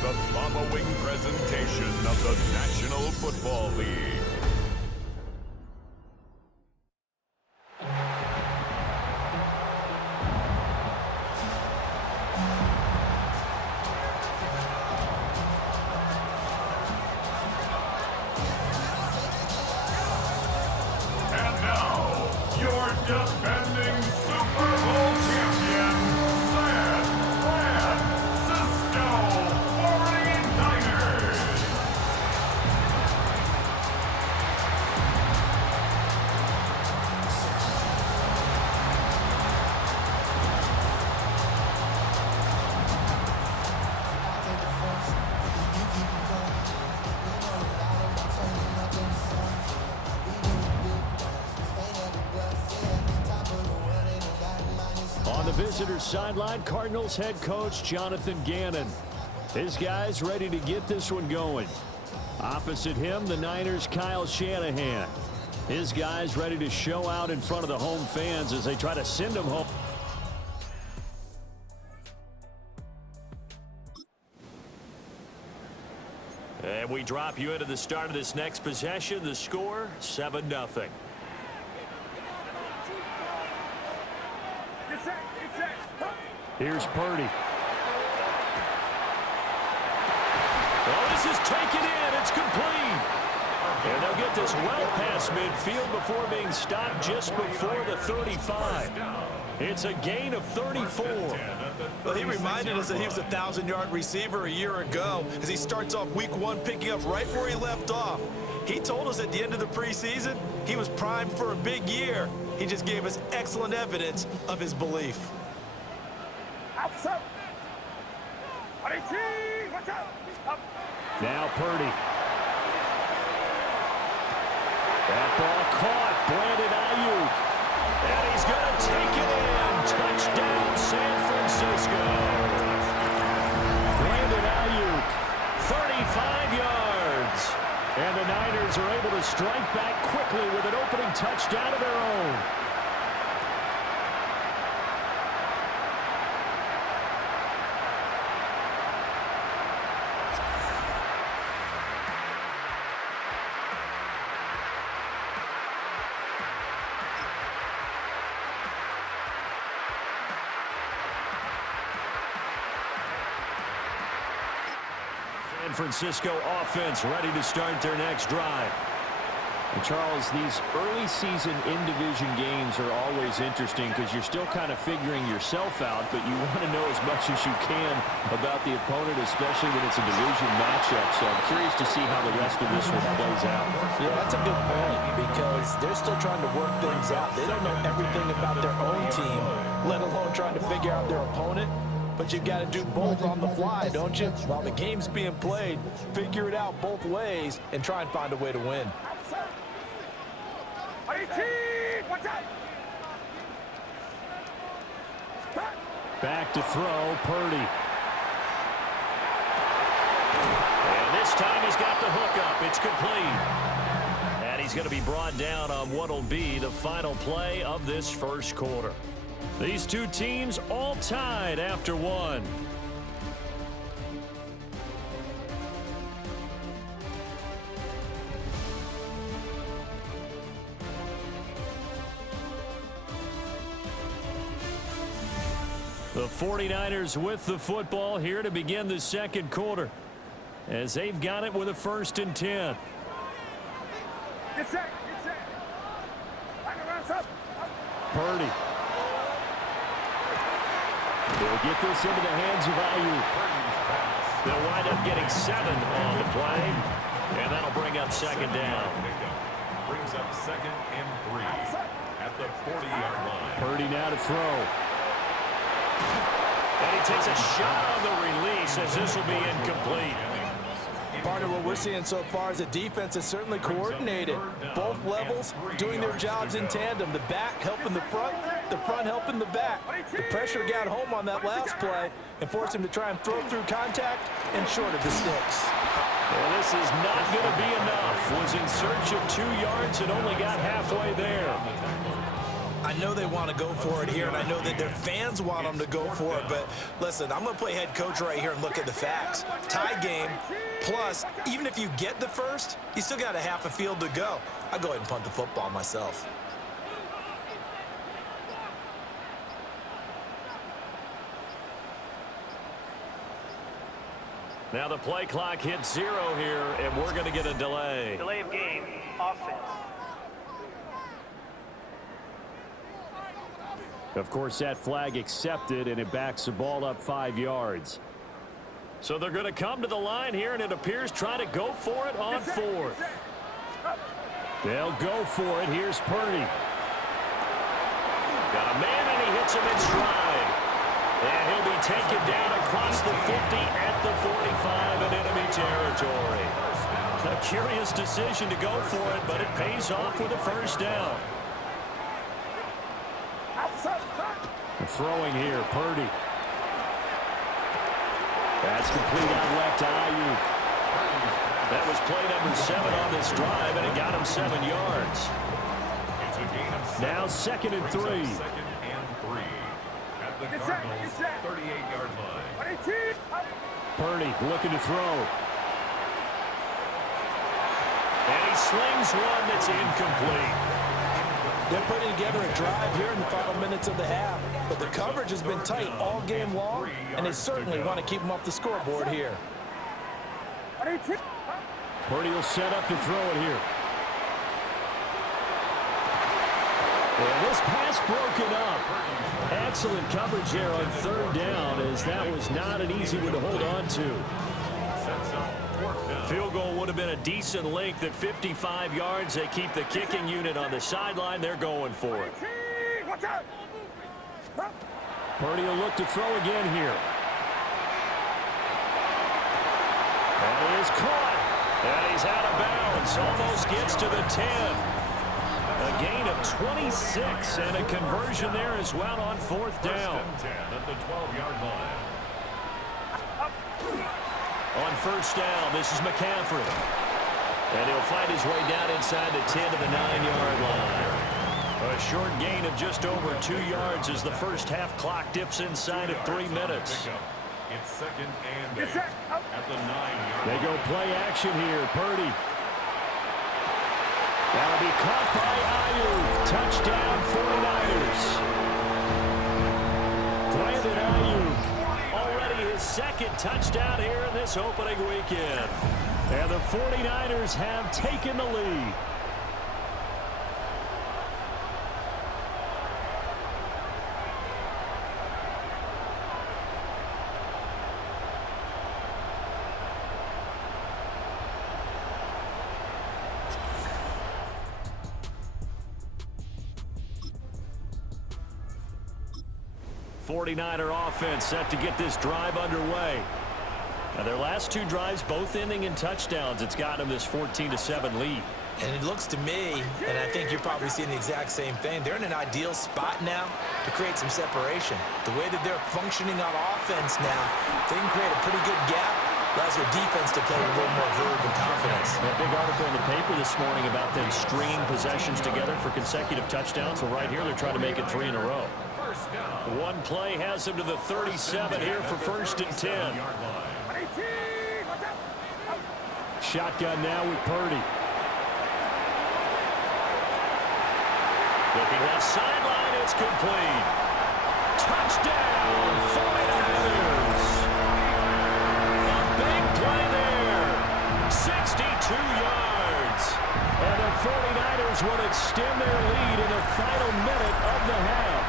the following presentation of the National Football League. And now, your defending Super Bowl champion, San Francisco 49ers. On the visitors' sideline, Cardinals head coach Jonathan Gannon. His guys ready to get this one going. Opposite him, the Niners' Kyle Shanahan. His guys ready to show out in front of the home fans as they try to send them home. And we drop you into the start of this next possession. The score, 7-0. Here's Purdy. Well, this is taken in. It's complete. And they'll get this well past midfield before being stopped just before the 35. It's a gain of 34. Well, he reminded us that he was a 1,000-yard receiver a year ago as he starts off week one picking up right where he left off. He told us at the end of the preseason he was primed for a big year. He just gave us excellent evidence of his belief. Now Purdy. That ball caught. Brandon Ayuk. And he's going to take it in. Touchdown, San Francisco. Brandon Ayuk, 35 yards. And the Niners are able to strike back quickly with an opening touchdown of their own. San Francisco offense ready to start their next drive. And Charles, these early season in-division games are always interesting because you're still kind of figuring yourself out, but you want to know as much as you can about the opponent, especially when it's a division matchup. So I'm curious to see how the rest of this one plays out. Yeah, that's a good point because they're still trying to work things out. They don't know everything about their own team, let alone trying to figure out their opponent. But you've got to do both on the fly, don't you? While the game's being played, figure it out both ways and try and find a way to win. Back to throw, Purdy. And this time he's got the hook up. It's complete. And he's going to be brought down on what will be the final play of this first quarter. These two teams all tied after one. The 49ers with the football here to begin the second quarter as they've got it with a 1st and 10. Purdy. They'll get this into the hands of Ayuk. They'll wind up getting 7 on the play, and that'll bring up 2nd down. Brings up 2nd and 3 at the 40-yard line. Purdy now to throw. And he takes a shot on the release as this will be incomplete. Part of what we're seeing so far is the defense is certainly coordinated. Both levels doing their jobs in tandem. The back helping the front helping the back. The pressure got home on that last play and forced him to try and throw through contact and short of the sticks. Well, this is not going to be enough. Was in search of 2 yards and only got halfway there. I know they want to go for it here, and I know that their fans want them to go for it, but listen, I'm going to play head coach right here and look at the facts. Tie game, plus, even if you get the first, you still got a half a field to go. I'll go ahead and punt the football myself. Now the play clock hits 0 here, and we're going to get a delay. Delay of game, offense. Of course, that flag accepted, and it backs the ball up 5 yards. So they're going to come to the line here, and it appears trying to go for it on 4th. They'll go for it. Here's Purdy. Got a man, and he hits him in stride. And he'll be taken down across the 50 at the 45 in enemy territory. A curious decision to go for it, but it pays off with a first down. Throwing here, Purdy. That's complete out left to Ayuk. That was play number 7 on this drive, and it got him 7 yards. Now 2nd and 3. 2nd and 3 at the Cardinals' 38-yard line. Purdy looking to throw. And he slings one that's incomplete. They're putting together a drive here in the final minutes of the half, but the coverage has been tight all game long, and they certainly want to keep them off the scoreboard here. Purdy will set up to throw it here. And this pass broken up. Excellent coverage there on 3rd down, as that was not an easy one to hold on to. Field goal would have been a decent length at 55 yards. They keep the kicking unit on the sideline. They're going for it. Purdy will look to throw again here. That is caught. And he's out of bounds. Almost gets to the 10. A gain of 26 and a conversion there as well on 4th down. At the 12-yard line. On 1st down, this is McCaffrey. And he'll find his way down inside the 10 to the 9-yard line. A short gain of just over 2 yards as the first half clock dips inside of 3 minutes. It's 2nd and 8 at the 9-yard line. They go play action here. Purdy. That'll be caught by Ayuk. Touchdown 49ers. Brandon Ayuk. Already his 2nd touchdown here in this opening weekend. And the 49ers have taken the lead. '49er offense set to get this drive underway. Now their last 2 drives both ending in touchdowns. It's got them this 14-7 lead. And it looks to me, and I think you're probably seeing the exact same thing, they're in an ideal spot now to create some separation. The way that they're functioning on offense now, they can create a pretty good gap. Allows their defense to play with a little more verve and confidence. A big article in the paper this morning about them stringing possessions together for consecutive touchdowns. Well, right here, they're trying to make it 3 in a row. One play has them to the 37 here for 1st and 10. Shotgun now with Purdy. Looking left sideline, it's complete. Touchdown, 49ers. A big play there. 62 yards. And the 49ers will extend their lead in the final minute of the half.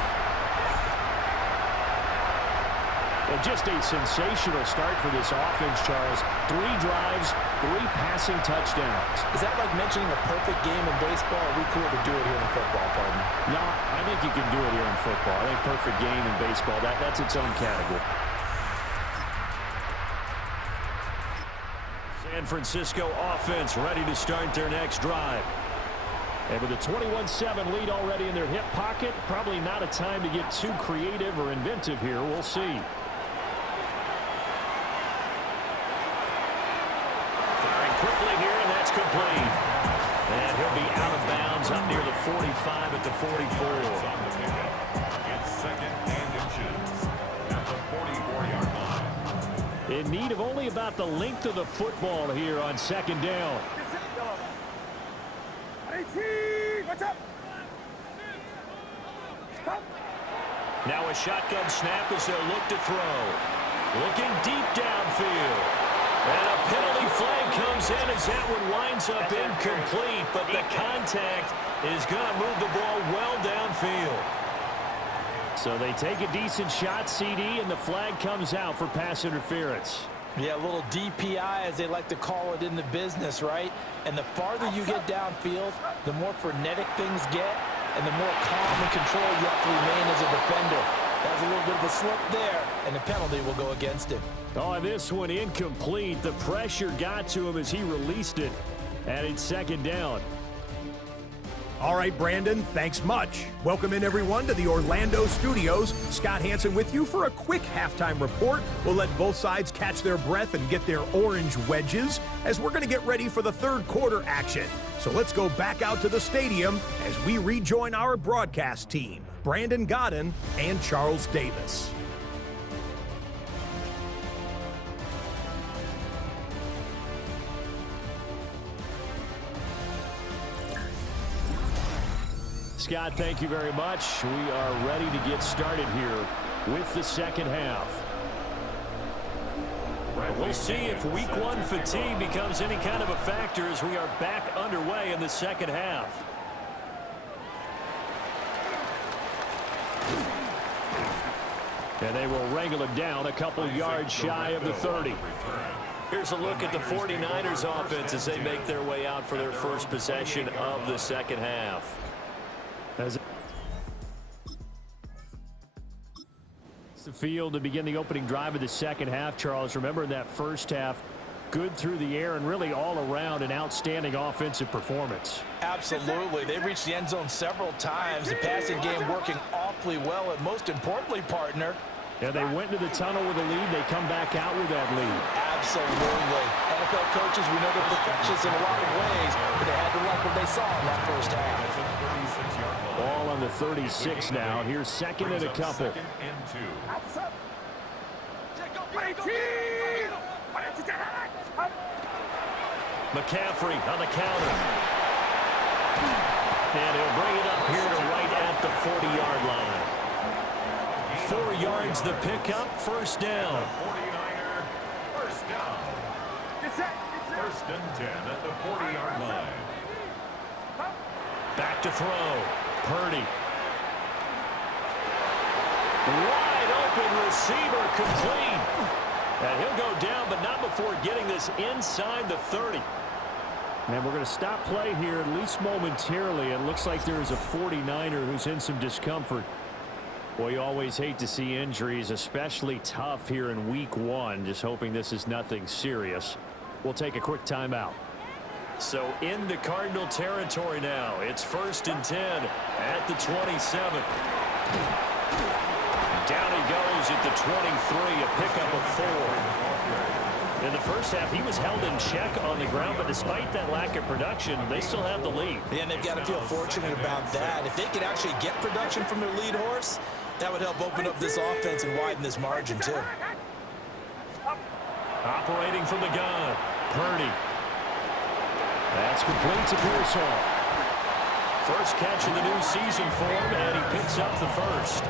And just a sensational start for this offense, Charles. 3 drives, 3 passing touchdowns. Is that like mentioning a perfect game in baseball? Or are we cool to do it here in football, partner? No, I think you can do it here in football. I think perfect game in baseball, that's its own category. San Francisco offense ready to start their next drive. And with a 21-7 lead already in their hip pocket, probably not a time to get too creative or inventive here. We'll see. Firing quickly here, and that's complete. And he'll be out of bounds up near the 45 at the 44. It's second and inches at the 44-yard line. In need of only about the length of the football here on second down. Now a shotgun snap as they'll look to throw. Looking deep downfield. And a penalty flag comes in as that one winds up incomplete, but the contact is going to move the ball well downfield. So they take a decent shot, CD, and the flag comes out for pass interference. Yeah, a little DPI, as they like to call it in the business, right? And the farther you get downfield, the more frenetic things get, and the more calm and control you have to remain as a defender. That was a little bit of a slip there, and the penalty will go against him. Oh, this one incomplete. The pressure got to him as he released it, and it's second down. All right, Brandon, thanks much. Welcome in, everyone, to the Orlando studios. Scott Hansen with you for a quick halftime report. We'll let both sides catch their breath and get their orange wedges as we're going to get ready for the third quarter action. So let's go back out to the stadium as we rejoin our broadcast team, Brandon Godden and Charles Davis. Scott, thank you very much. We are ready to get started here with the second half. We'll see if week one fatigue becomes any kind of a factor as we are back underway in the second half. And they will wrangle it down a couple yards shy of the 30. Here's a look at the 49ers offense as they make their way out for their first possession of the second half. As it's the field to begin the opening drive of the second half, Charles. Remember in that first half, good through the air and really all around an outstanding offensive performance. Absolutely. They reached the end zone several times. The passing game working awfully well, and most importantly, partner. Yeah, they went into the tunnel with a lead. They come back out with that lead. Absolutely. NFL coaches, we know they're perfectionists in a lot of ways, but they had to like what they saw in that first half. Ball on the 36 now. Here's second and a couple. McCaffrey on the counter. And he'll bring it up here to right at the 40-yard line. 4 yards the pickup, first down. 49er, first down. First and 10 at the 40-yard line. Back to throw. Purdy. Wide open receiver, complete. And he'll go down, but not before getting this inside the 30. And we're going to stop play here, at least momentarily. It looks like there is a 49er who's in some discomfort. Well, you always hate to see injuries, especially tough here in week one. Just hoping this is nothing serious. We'll take a quick timeout. So into Cardinal territory now. It's first and 10 at the 27. Down he goes at the 23, a pickup of 4. In the first half, he was held in check on the ground, but despite that lack of production, they still have the lead. And they've got to feel fortunate about that. If they could actually get production from their lead horse, that would help open up this offense and widen this margin, too. Operating from the gun, Purdy. That's complete to Pearsall. First catch of the new season for him, and he picks up the first.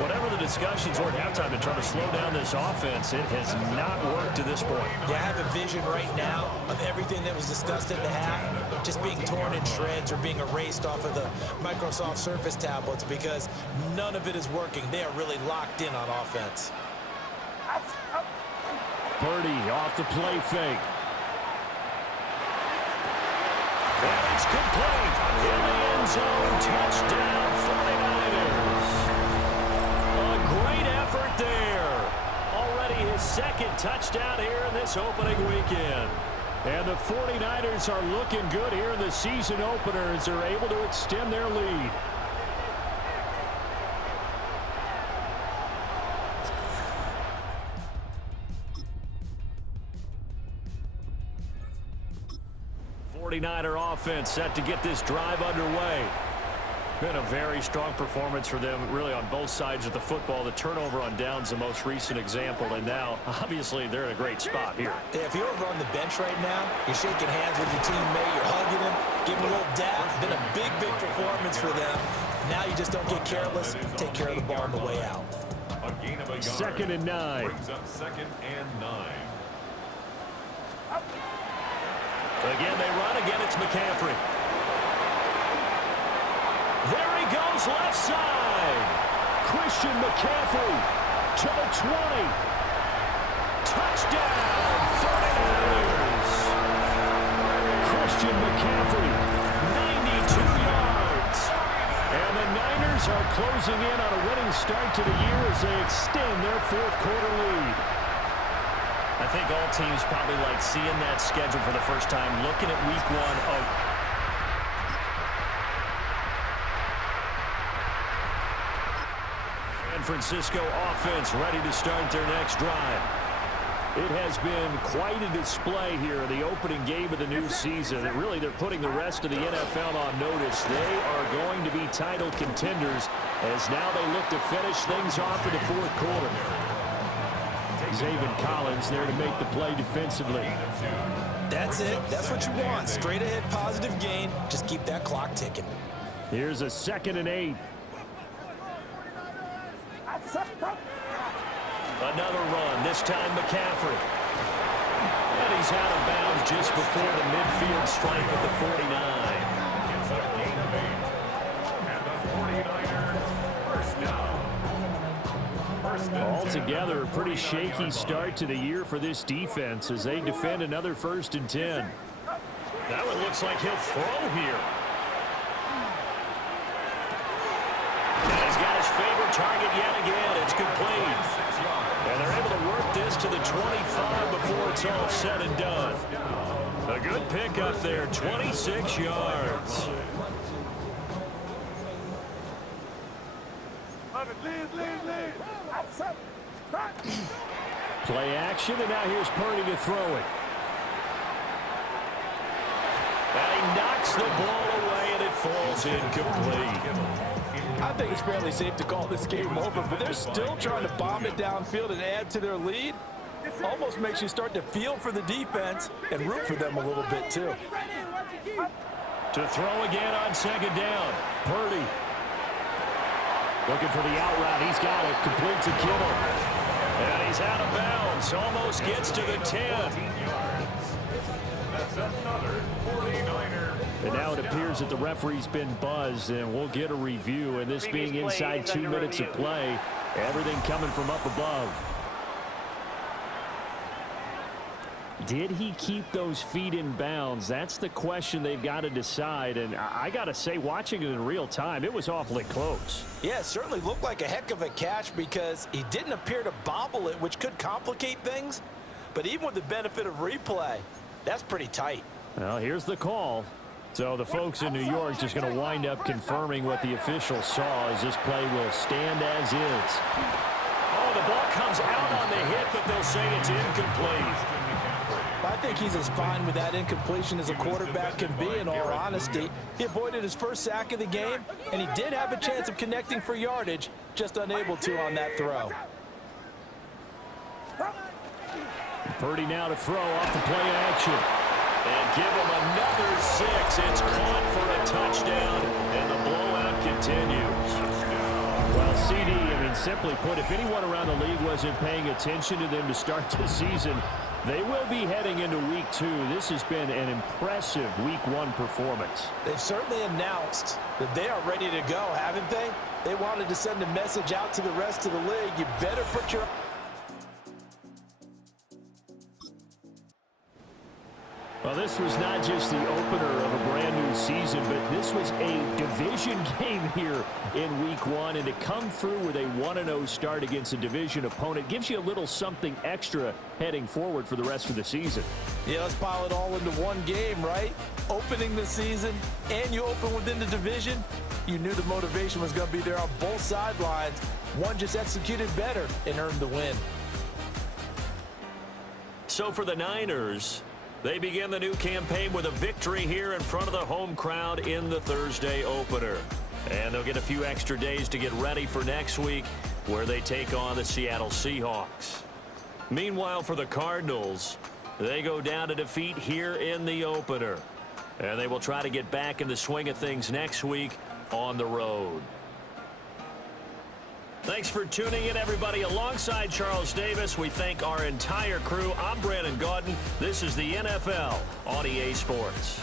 Whatever the discussions were at halftime to try to slow down this offense, it has not worked to this point. Yeah, I have a vision right now of everything that was discussed at the half just being torn in shreds or being erased off of the Microsoft Surface tablets because none of it is working. They are really locked in on offense. Purdy off the play fake. And it's complete. In the end zone, touchdown 49ers. A great effort there. Already his second touchdown here in this opening weekend. And the 49ers are looking good here in the season opener as they're able to extend their lead. 49er offense set to get this drive underway. Been a very strong performance for them, really, on both sides of the football. The turnover on downs, the most recent example, and now, obviously, they're in a great spot here. Yeah, if you're over on the bench right now, you're shaking hands with your teammate, you're hugging him, giving him a little dab. Been a big, big performance for them. Now you just don't get careless. Take care of the ball on the way out. A gain of a yard. 2nd and 9. Brings up 2nd and 9. Again, they run. Again, it's McCaffrey. There he goes, left side. Christian McCaffrey to the 20. Touchdown, 49ers. Christian McCaffrey, 92 yards. And the Niners are closing in on a winning start to the year as they extend their 4th quarter lead. I think all teams probably like seeing that schedule for the first time, looking at week 1 of San Francisco offense ready to start their next drive. It has been quite a display here in the opening game of the new season. And really, they're putting the rest of the NFL on notice. They are going to be title contenders as now they look to finish things off in the 4th quarter. Zaven Collins there to make the play defensively. That's it. That's what you want. Straight ahead positive gain. Just keep that clock ticking. Here's a 2nd and 8. Another run, this time McCaffrey. And he's out of bounds just before the midfield stripe of the 49. It's a gain of 8. And the 49ers first down. First and Altogether, a pretty shaky start to the year for this defense as they defend another 1st and 10. That one looks like he'll throw here. And he's got his favorite target yet again. It's complete. And they're able to work this to the 25 before it's all said and done. A good pickup there, 26 yards. Play action, and now here's Purdy to throw it. And he knocks the ball away, and it falls incomplete. I think it's fairly safe to call this game over, but they're still trying to bomb it downfield and add to their lead. Almost makes you start to feel for the defense and root for them a little bit, too. To throw again on 2nd down. Purdy. Looking for the out route. He's got it. Complete to Kittle. And he's out of bounds. Almost gets to the 10. That's another 49er. And now it appears that the referee's been buzzed, and we'll get a review. And this being inside 2 minutes of play, everything coming from up above. Did he keep those feet in bounds? That's the question they've got to decide. And I got to say, watching it in real time, it was awfully close. Yeah, it certainly looked like a heck of a catch because he didn't appear to bobble it, which could complicate things. But even with the benefit of replay, that's pretty tight. Well, here's the call. So the folks in New York just going to wind up confirming what the official saw as this play will stand as is. Oh, the ball comes out on the hit, but they'll say it's incomplete. I think he's as fine with that incompletion as a quarterback can be, in all honesty. He avoided his first sack of the game, and he did have a chance of connecting for yardage, just unable to on that throw. Purdy now to throw off the play action. And give him another 6. It's caught for a touchdown, and the blowout continues. Well, CD, I mean, simply put, if anyone around the league wasn't paying attention to them to start the season, they will be heading into week 2. This has been an impressive week 1 performance. They've certainly announced that they are ready to go, haven't they? They wanted to send a message out to the rest of the league. You better put your... Well, this was not just the opener of a brand new season, but this was a division game here in week 1. And to come through with a 1-0 start against a division opponent gives you a little something extra heading forward for the rest of the season. Yeah, let's pile it all into one game, right? Opening the season, and you open within the division. You knew the motivation was going to be there on both sidelines. One just executed better and earned the win. So for the Niners, They begin the new campaign with a victory here in front of the home crowd in the Thursday opener. And they'll get a few extra days to get ready for next week, where they take on the Seattle Seahawks. Meanwhile, for the Cardinals, they go down to defeat here in the opener. And they will try to get back in the swing of things next week on the road. Thanks for tuning in, everybody. Alongside Charles Davis, we thank our entire crew. I'm Brandon Gaudin. This is the NFL on EA Sports.